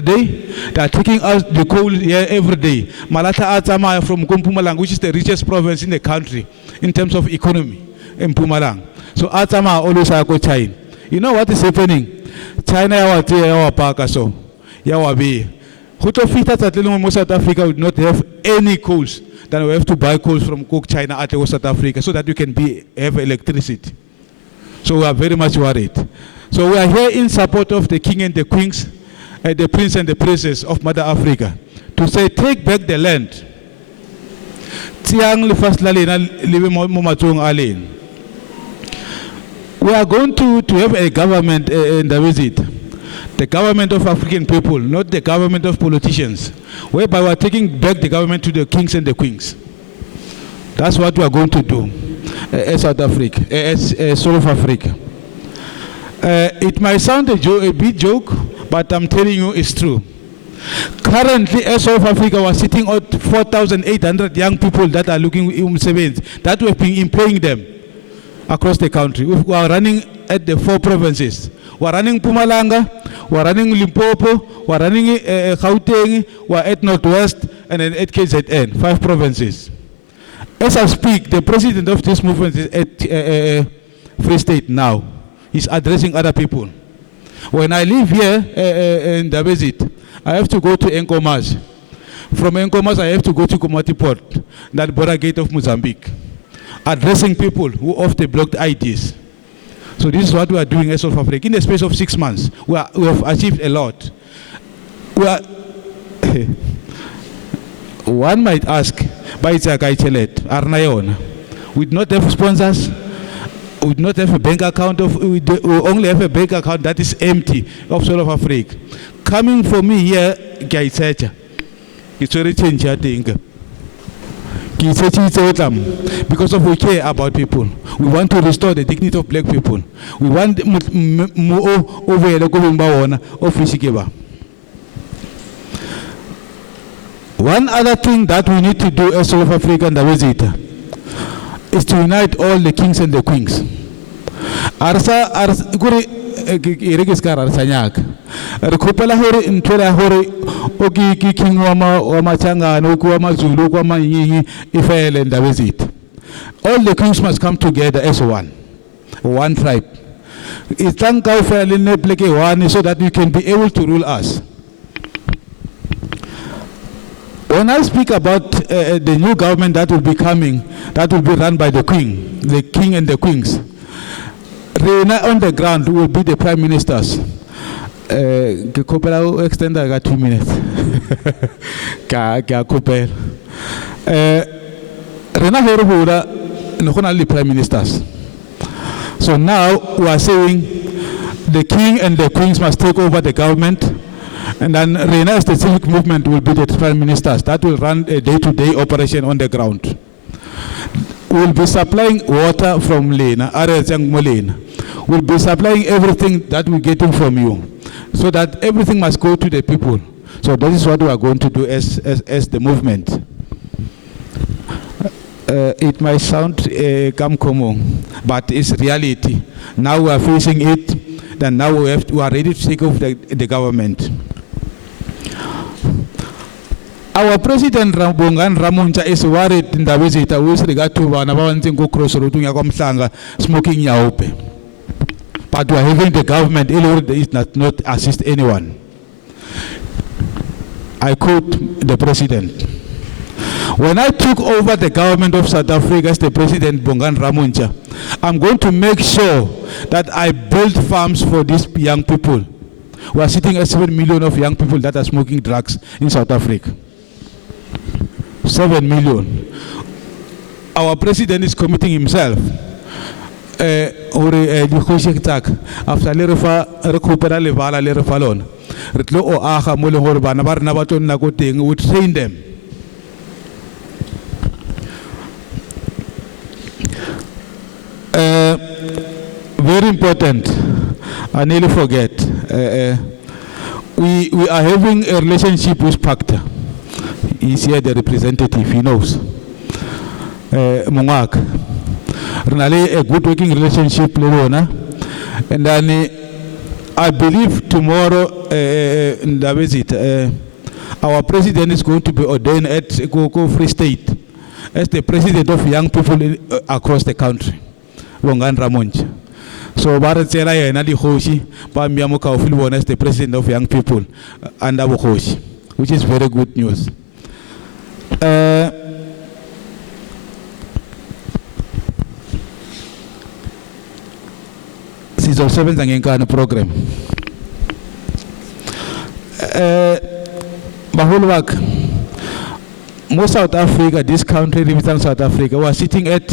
They are taking us the coal here every day. Malata Atama from Mpumalanga, which is the richest province in the country in terms of economy in Mpumalanga. So Atama always go China. You know what is happening? China yawa park so yawa be. Huto fita tatelo South Africa would not have any coals. Then we have to buy coals from China at South Africa so that we can have electricity. So we are very much worried. So we are here in support of the king and the queens, the prince and the princess of Mother Africa, to say take back the land. We are going to have a government in the visit, the government of African people, not the government of politicians, whereby we are taking back the government to the kings and the queens. That's what we are going to do as South Africa, as South of Africa. It might sound a big joke, but I'm telling you it's true. Currently, as South Africa was sitting at 4,800 young people that are looking in surveillance, that we've been employing them across the country. We are running at the 4 provinces. We are running Mpumalanga, we are running Limpopo, we are running Gauteng, we are at Northwest, and then at KZN, 5 provinces. As I speak, the president of this movement is at Free State now. He's addressing other people. When I live here in the visit, I have to go to Nkomazi. From Nkomazi, I have to go to Komati Port, that border gate of Mozambique, addressing people who often blocked IDs. So this is what we are doing as South Africa. In the space of 6 months, we have achieved a lot. One might ask, we do not have sponsors, we do not have a bank account, we only have a bank account that is empty of South Africa. Coming for me here, it's very change, I think. Because of we care about people. We want to restore the dignity of black people. We want one other thing that we need to do as South Africa and the visitor is to unite all the kings and the queens. Rekopela hore ntwela hore oki king wa machanga no kwa mazulu kwa manyinyi ifele ndaba zethu. All the kings must come together as one tribe. Itlanka ufela le pleke one so that we can be able to rule us. When I speak about the new government that will be coming, that will be run by the king and the queens, on the ground will be the prime ministers. Extend I got 2 minutes. Rena Horobura, not only prime ministers. So now we are saying the king and the queens must take over the government, and then Rena as the civic movement will be the prime ministers that will run a day-to-day operation on the ground. We will be supplying water from Lena, we'll be supplying everything that we're getting from you, so that everything must go to the people. So that is what we are going to do as the movement. It might sound kamkomo, but it's reality. Now we are facing it, then now we are ready to take over the government. Our president Bongan Ramuncha is worried in the visit with regard to Vanavanting cross road smoking yaope. But we are having the government is not assist anyone. I quote the president. When I took over the government of South Africa as the president Bongan Ramuncha, I'm going to make sure that I build farms for these young people. We are sitting at 7 million of young people that are smoking drugs in South Africa. 7 million. Our president is committing himself. After recupera levala le refalon. Retlo o aha mo le hore bana ba rena ba tlo nna go teng, we train them. Very important. I nearly forget. We are having a relationship with Pacta. He's here, the representative, he knows. Mungak. Renale a good working relationship, and then I believe tomorrow, our president is going to be ordained at Koko Free State as the president of young people across the country. Bongan Ramonch. So Baratsela yena di Hoshi, ba miamuka ofilwon as the president of young people under Hoshi, which is very good news. Sizo sebenza ngenkani program. Bahulu wak, most South Africa, this country, representing South Africa, was sitting at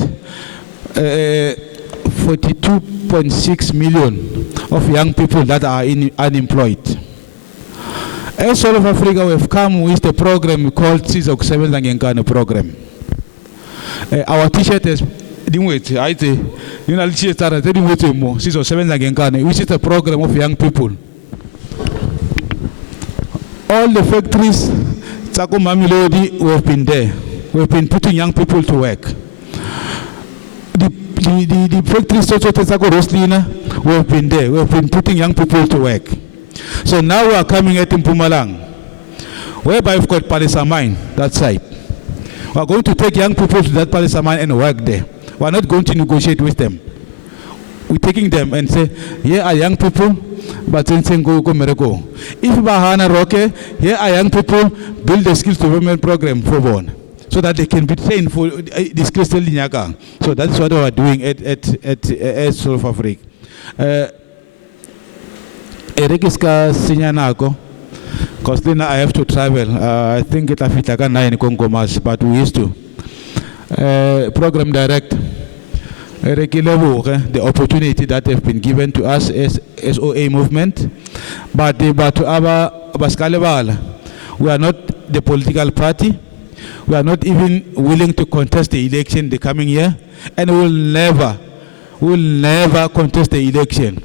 42.6 million of young people that are unemployed. As South Africa, we have come with the program called Sizok Seven Langenkane program. Our T-shirt is which is a program of young people. All the factories, Tsako Mamilodi, we have been there. We have been putting young people to work. The factories, Tsako Roslina, we have been there. We have been putting young people to work. So now we are coming at Mpumalang, whereby we've got Palisamine, that side. We are going to take young people to that Palisamine and work there. We are not going to negotiate with them. We're taking them and say, here are young people, but then go merego. If Bahana Roque, here are young people, build the skills development program for one, so that they can be trained for this crystal linyaga. So that's what we are doing at South Africa. Erikiska Sinyanako, because then I have to travel. I think it's Afitaka 9 Congo Mas, but we used to. Program direct. The opportunity that have been given to us as SOA movement, but to our Baskalebala, we are not the political party. We are not even willing to contest the election the coming year, and we will never contest the election.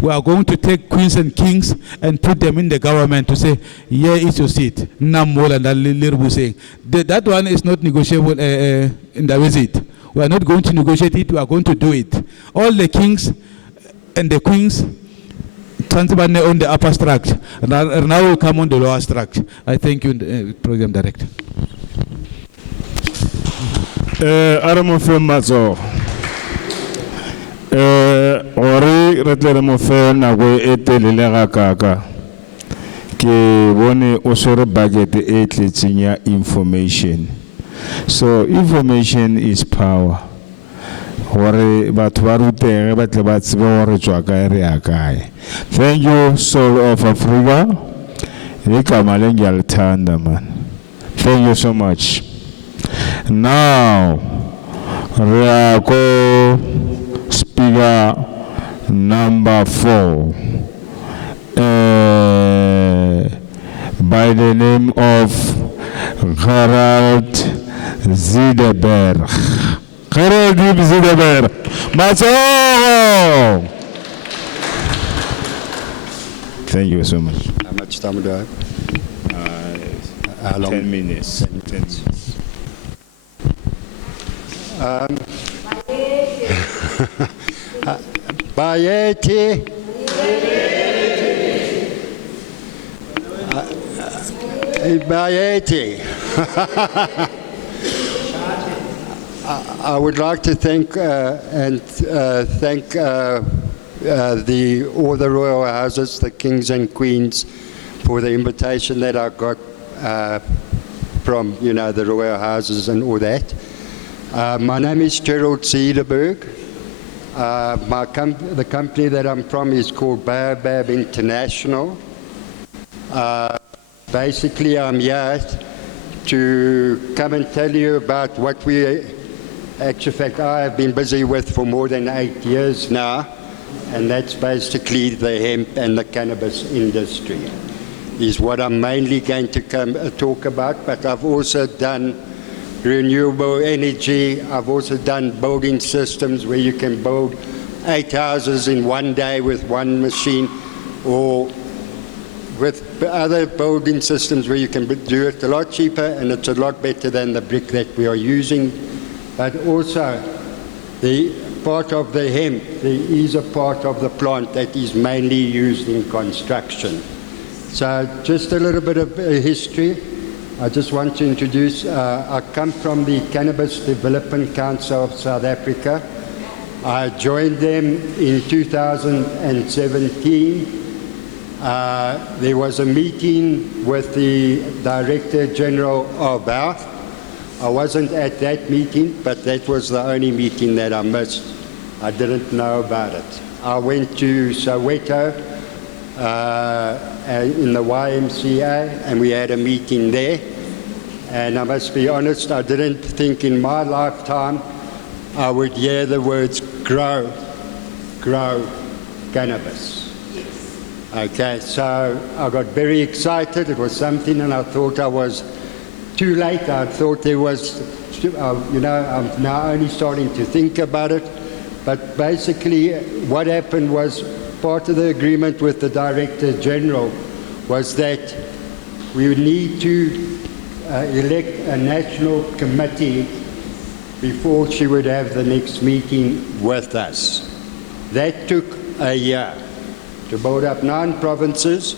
We are going to take queens and kings and put them in the government to say, here is your seat. That one is not negotiable in the visit. We are not going to negotiate it, we are going to do it. All the kings and the queens, Tanzania on the upper structure, and now will come on the lower structure. I thank you, Program Director. Aramofemazo. Ori retleremofe na go etelela kaka. Ke bone osore budget e tletsenya information. So information is power. Thank you, Soul of Africa. Thank you so much. Now, Riako speaker number 4. By the name of Gerald Zideberg. Gerald Zideberg. Mazo! Thank you so much. How much time do I have? 10 minutes. 10 minutes. Bayeti. Bayeti. I would like to thank all the royal houses, the kings and queens, for the invitation that I got from the royal houses and all that. My name is Gerald Zideberg. The company that I'm from is called Baobab International. Basically, I'm here to come and tell you about what actually, in fact, I have been busy with for more than 8 years now, and that's basically the hemp and the cannabis industry, is what I'm mainly going to talk about, but I've also done renewable energy. I've also done building systems where you can build 8 houses in one day with one machine, or with other building systems where you can do it a lot cheaper, and it's a lot better than the brick that we are using. But also, part of the hemp, there is a part of the plant that is mainly used in construction. So just a little bit of history. I just want to introduce, I come from the Cannabis Development Council of South Africa. I joined them in 2017. There was a meeting with the Director General of Health. I wasn't at that meeting, but that was the only meeting that I missed. I didn't know about it. I went to Soweto in the YMCA, and we had a meeting there. And I must be honest, I didn't think in my lifetime I would hear the words grow cannabis. Okay, so I got very excited. It was something, and I thought I was too late. I thought there was, I'm now only starting to think about it. But basically, what happened was part of the agreement with the Director General was that we would need to elect a national committee before she would have the next meeting with us. That took a year to build up 9 provinces.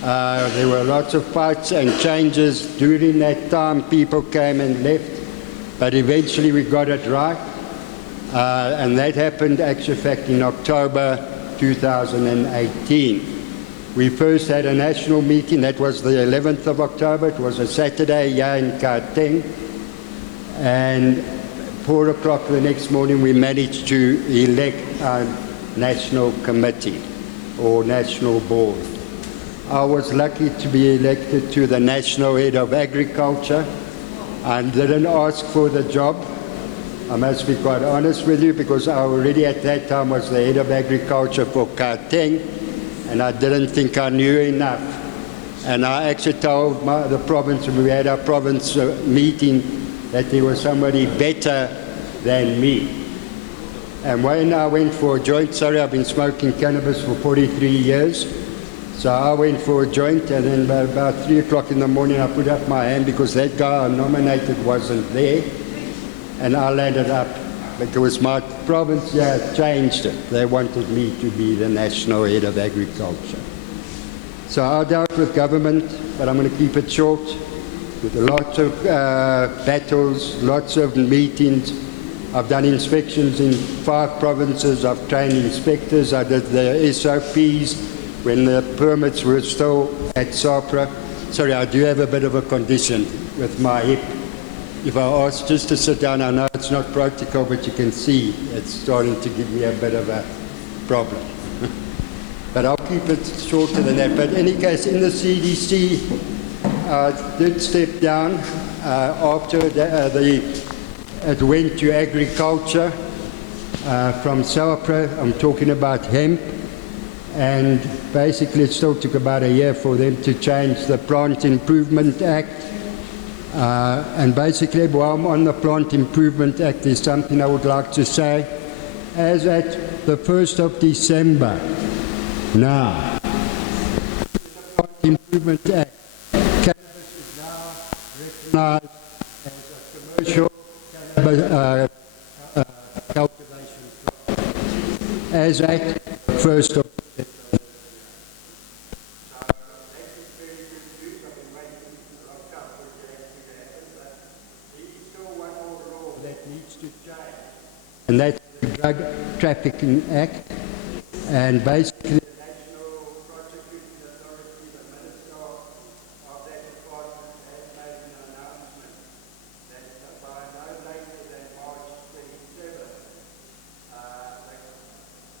There were lots of fights and changes during that time. People came and left, but eventually we got it right. And that happened, actually, in fact, in October 2018. We first had a national meeting. That was the 11th of October. It was a Saturday here in Gauteng. And 4 o'clock the next morning, we managed to elect a national committee or national board. I was lucky to be elected to the National Head of Agriculture. I didn't ask for the job. I must be quite honest with you, because I already at that time was the Head of Agriculture for Gauteng, and I didn't think I knew enough. And I actually told the province, when we had our province meeting, that there was somebody better than me. And when I went for a joint, sorry, I've been smoking cannabis for 43 years. So I went for a joint, and then about 3 o'clock in the morning, I put up my hand because that guy I nominated wasn't there. And I landed up, because my province changed it. They wanted me to be the National Head of Agriculture. So I dealt with government, but I'm going to keep it short, with lots of battles, lots of meetings. I've done inspections in 5 provinces. I've trained inspectors. I did the SOPs when the permits were still at SAPRA. Sorry, I do have a bit of a condition with my hip. If I ask just to sit down, I know it's not practical, but you can see it's starting to give me a bit of a problem. But I'll keep it shorter than that. But in any case, in the CDC, I did step down after it went to agriculture from SAPRA. I'm talking about hemp. And basically, it still took about a year for them to change the Plant Improvement Act. And basically, while I'm on the Plant Improvement Act, there's something I would like to say. As at the 1st of December, now, the Plant Improvement Act, cannabis is now recognized as a commercial cannabis cultivation crop. As at the 1st of and that's the Drug Trafficking Act. And basically, the National Prosecuting Authority, the Minister of that department, has made an announcement that by no later than March 27th, the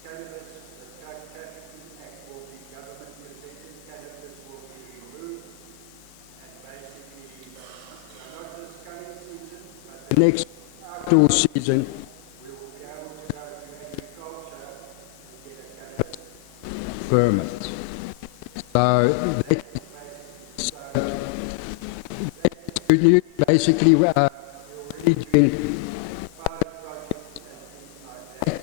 cannabis, the Drug Trafficking Act will be government-protected cannabis will be removed. And basically, not this coming season, but the next outdoor season, permit. So that's good news. Basically, we're already doing pilot projects and things like that. But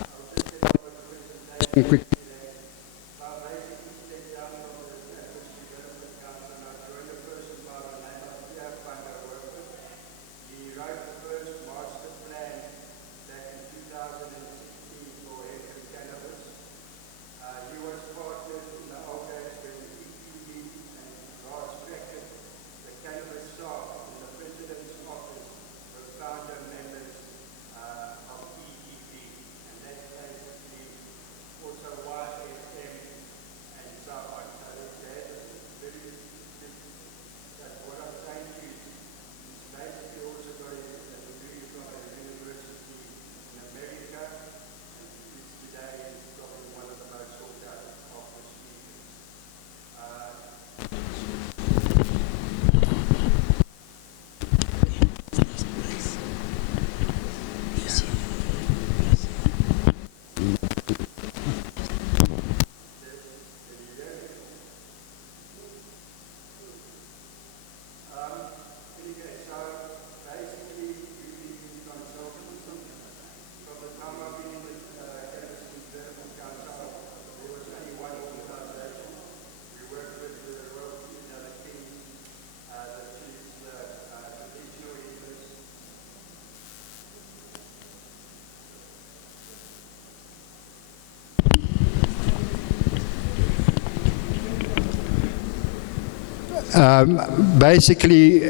I'll just get on with the presentation quickly. So I basically stepped down from the Cannabis Development Council, and I joined a person by the name of Pierre Van der Werven. He wrote the first master plan Basically,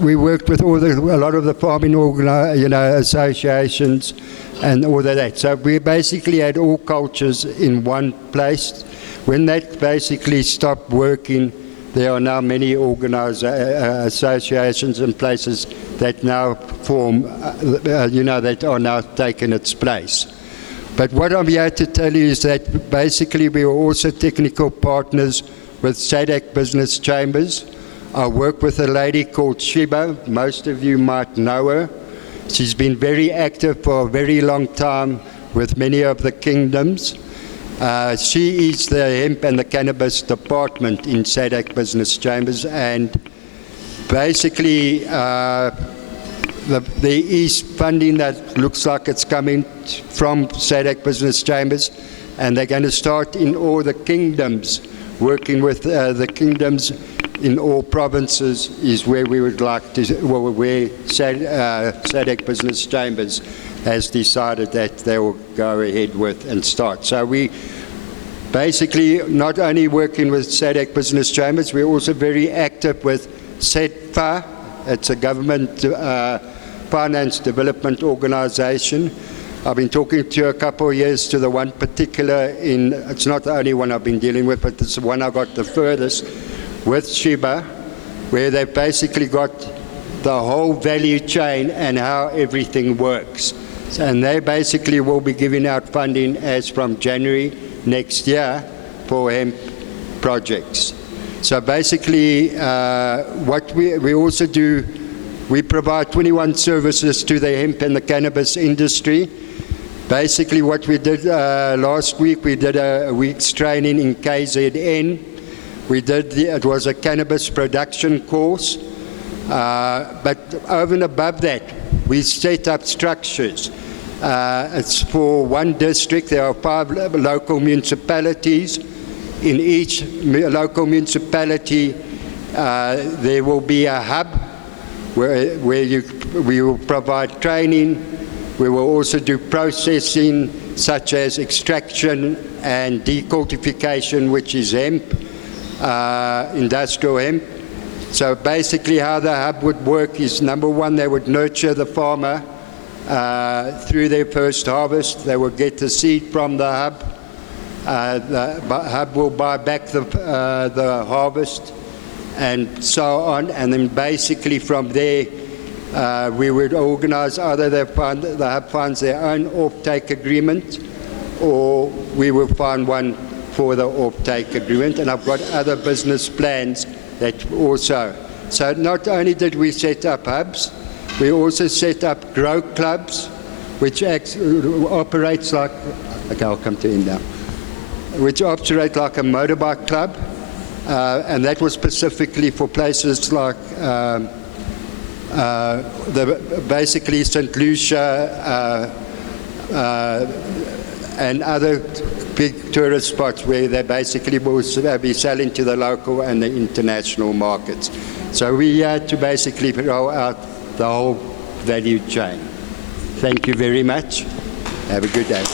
we worked with a lot of the farming associations and all of that. So we basically had all cultures in one place. When that basically stopped working, there are now many associations and places that now form, that are now taking its place. But what I'm here to tell you is that basically we are also technical partners with SADC Business Chambers. I work with a lady called Sheba. Most of you might know her. She's been very active for a very long time with many of the kingdoms. She is the hemp and the cannabis department in SADC Business Chambers, and basically there is funding that looks like it's coming from SADC Business Chambers, and they're going to start in all the kingdoms. Working with the kingdoms in all provinces is where we would like to, well, where SADC Business Chambers has decided that they will go ahead with and start. So we basically not only working with SADC Business Chambers, we're also very active with SEDFA. It's a government finance development organization. I've been talking to a couple of years to the one particular it's not the only one I've been dealing with, but it's the one I got the furthest with Sheba, where they've basically got the whole value chain and how everything works. And they basically will be giving out funding as from January next year for hemp projects. So basically what we also do, we provide 21 services to the hemp and the cannabis industry. Basically what we did last week, we did a week's training in KZN. It was a cannabis production course, but over and above that, we set up structures. It's for one district. There are 5 local municipalities. In each local municipality, there will be a hub where we will provide training. We will also do processing such as extraction and decultification, which is hemp, industrial hemp. So basically how the hub would work is, number one, they would nurture the farmer through their first harvest. They will get the seed from the hub. The hub will buy back the harvest and so on, and then basically from there we would organize either the hub finds their own off-take agreement, or we will find one for the off-take agreement. And I've got other business plans that also. So not only did we set up hubs, we also set up grow clubs, which operates like, okay, I'll come to end now, which operate like a motorbike club, and that was specifically for places like basically St. Lucia and other big tourist spots where they basically will be selling to the local and the international markets. So we had to basically roll out the whole value chain. Thank you very much. Have a good day.